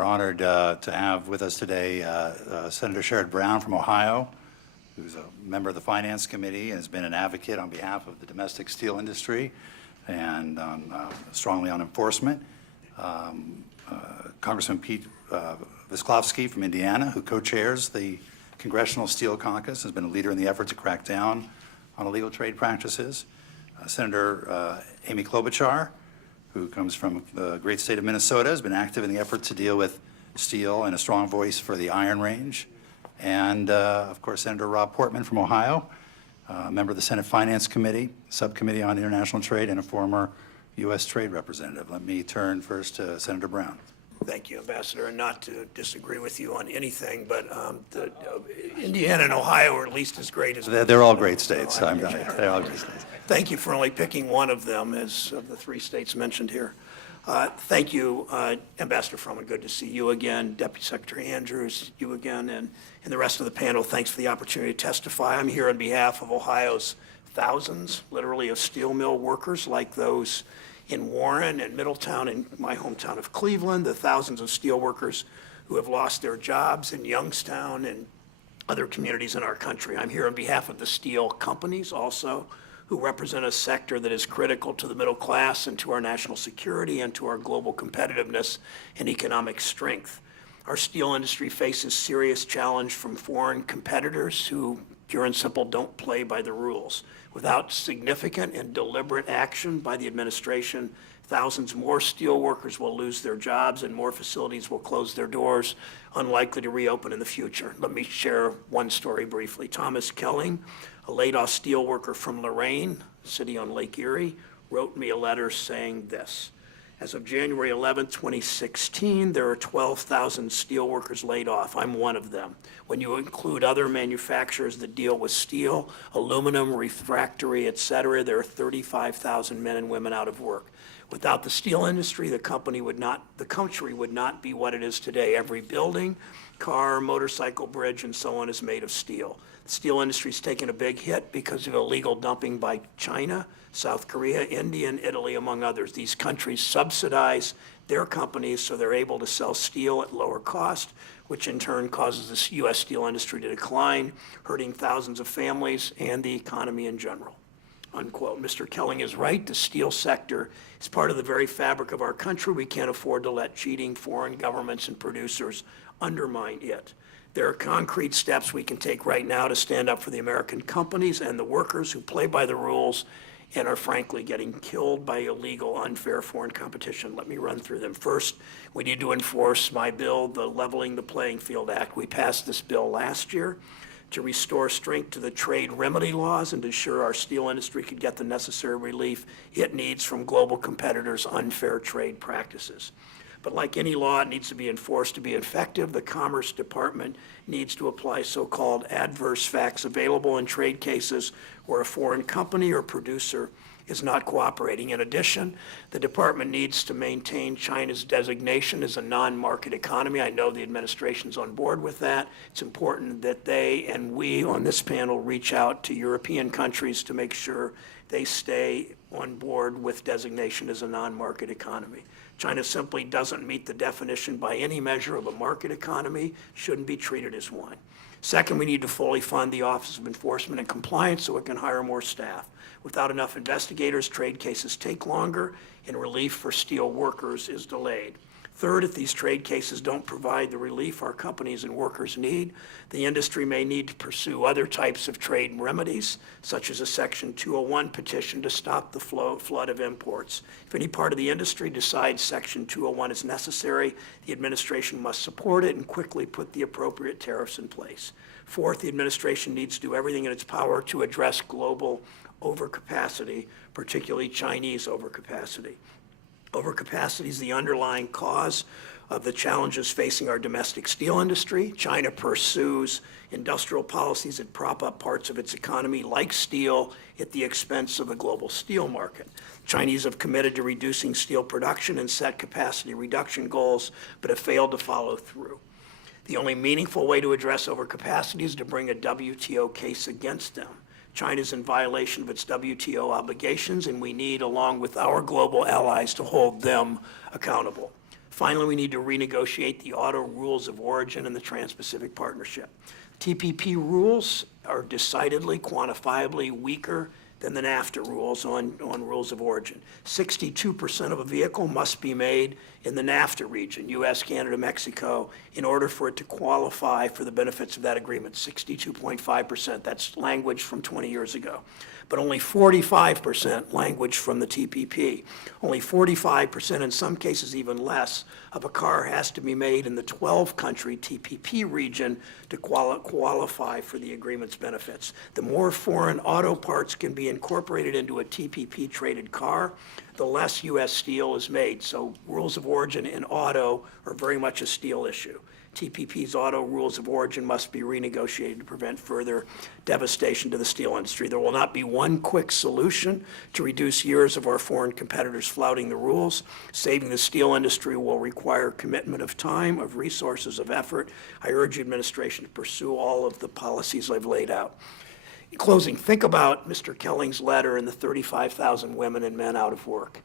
We're honored to have with us today Senator Sherrod Brown from Ohio, who's a member of the Finance Committee and has been an advocate on behalf of the domestic steel industry and strongly on enforcement. Congressman Pete Visclosky from Indiana, who co-chairs the Congressional Steel Caucus, has been a leader in the effort to crack down on illegal trade practices. Senator Amy Klobuchar, who comes from the great state of Minnesota, has been active in the effort to deal with steel and a strong voice for the Iron Range. And of course, Senator Rob Portman from Ohio, a member of the Senate Finance Committee, Subcommittee on International Trade, and a former U.S. Trade Representative. Let me turn first to Senator Brown. Thank you, Ambassador, and not to disagree with you on anything, but Indiana and Ohio are at least as great as... They're all great states. They're all great states. Thank you for only picking one of them as of the three states mentioned here. Thank you, Ambassador Froman. Good to see you again. Deputy Secretary Andrews, you again, and the rest of the panel. Thanks for the opportunity to testify. I'm here on behalf of Ohio's thousands, literally, of steel mill workers like those in Warren and Middletown in my hometown of Cleveland, the thousands of steel workers who have lost their jobs in Youngstown and other communities in our country. I'm here on behalf of the steel companies also, who represent a sector that is critical to the middle class and to our national security and to our global competitiveness and economic strength. Our steel industry faces serious challenge from foreign competitors who, pure and simple, don't play by the rules. Without significant and deliberate action by the administration, thousands more steel workers will lose their jobs and more facilities will close their doors, unlikely to reopen in the future. Let me share one story briefly. Thomas Kelling, a laid-off steel worker from Lorain, city on Lake Erie, wrote me a letter saying this: as of January 11, 2016, there are 12,000 steel workers laid off. I'm one of them. When you include other manufacturers that deal with steel, aluminum, refractory, et cetera, there are 35,000 men and women out of work. Without the steel industry, the country would not be what it is today. Every building, car, motorcycle, bridge, and so on is made of steel. The steel industry's taken a big hit because of illegal dumping by China, South Korea, India, and Italy, among others. These countries subsidize their companies so they're able to sell steel at lower cost, which in turn causes the U.S. steel industry to decline, hurting thousands of families and the economy in general. Unquote. Mr. Kelling is right. The steel sector is part of the very fabric of our country. We can't afford to let cheating foreign governments and producers undermine it. There are concrete steps we can take right now to stand up for the American companies and the workers who play by the rules and are frankly getting killed by illegal, unfair foreign competition. Let me run through them. First, we need to enforce my bill, the Leveling the Playing Field Act. We passed this bill last year to restore strength to the trade remedy laws and to ensure our steel industry could get the necessary relief it needs from global competitors' unfair trade practices. But like any law, it needs to be enforced to be effective. The Commerce Department needs to apply so-called adverse facts available in trade cases where a foreign company or producer is not cooperating. In addition, the department needs to maintain China's designation as a non-market economy. I know the administration's on board with that. It's important that they and we on this panel reach out to European countries to make sure they stay on board with designation as a non-market economy. China simply doesn't meet the definition by any measure of a market economy, shouldn't be treated as one. Second, we need to fully fund the Office of Enforcement and Compliance so it can hire more staff. Without enough investigators, trade cases take longer and relief for steel workers is delayed. Third, if these trade cases don't provide the relief our companies and workers need, the industry may need to pursue other types of trade remedies, such as a Section 201 petition to stop the flood of imports. If any part of the industry decides Section 201 is necessary, the administration must support it and quickly put the appropriate tariffs in place. Fourth, the administration needs to do everything in its power to address global overcapacity, particularly Chinese overcapacity. Overcapacity is the underlying cause of the challenges facing our domestic steel industry. China pursues industrial policies that prop up parts of its economy, like steel, at the expense of the global steel market. Chinese have committed to reducing steel production and set capacity reduction goals, but have failed to follow through. The only meaningful way to address overcapacity is to bring a WTO case against them. China's in violation of its WTO obligations, and we need, along with our global allies, to hold them accountable. Finally, we need to renegotiate the auto rules of origin in the Trans-Pacific Partnership. TPP rules are decidedly, quantifiably weaker than the NAFTA rules on rules of origin. 62% of a vehicle must be made in the NAFTA region, US, Canada, Mexico, in order for it to qualify for the benefits of that agreement. 62.5%, that's language from 20 years ago. But only 45% language from the TPP. Only 45%, in some cases even less, of a car has to be made in the 12-country TPP region to qualify for the agreement's benefits. The more foreign auto parts can be incorporated into a TPP-traded car, the less U.S. steel is made. So rules of origin in auto are very much a steel issue. TPP's auto rules of origin must be renegotiated to prevent further devastation to the steel industry. There will not be one quick solution to reduce years of our foreign competitors flouting the rules. Saving the steel industry will require commitment of time, of resources, of effort. I urge the administration to pursue all of the policies I've laid out. In closing, think about Mr. Kelling's letter and the 35,000 women and men out of work.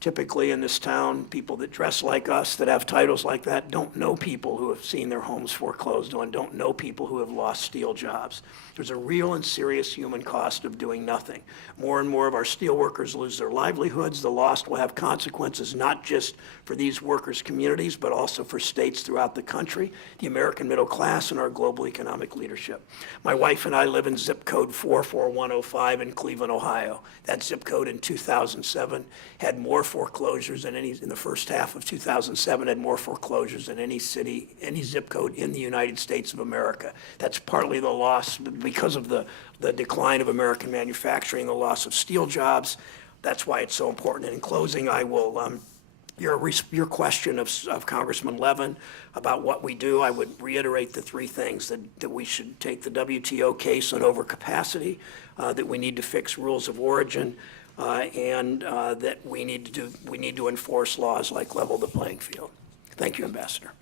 Typically in this town, people that dress like us, that have titles like that, don't know people who have seen their homes foreclosed on, don't know people who have lost steel jobs. There's a real and serious human cost of doing nothing. More and more of our steel workers lose their livelihoods. The loss will have consequences not just for these workers' communities, but also for states throughout the country, the American middle class, and our global economic leadership. My wife and I live in zip code 44105 in Cleveland, Ohio. That zip code in 2007 had more foreclosures than in the first half of 2007 had more foreclosures than any city, any zip code in the United States of America. That's partly the loss because of the decline of American manufacturing, the loss of steel jobs. That's why it's so important. And in closing, I will, your question of Congressman Levin about what we do, I would reiterate the three things: that we should take the WTO case on overcapacity, that we need to fix rules of origin, and that we need to enforce laws like level the playing field. Thank you, Ambassador.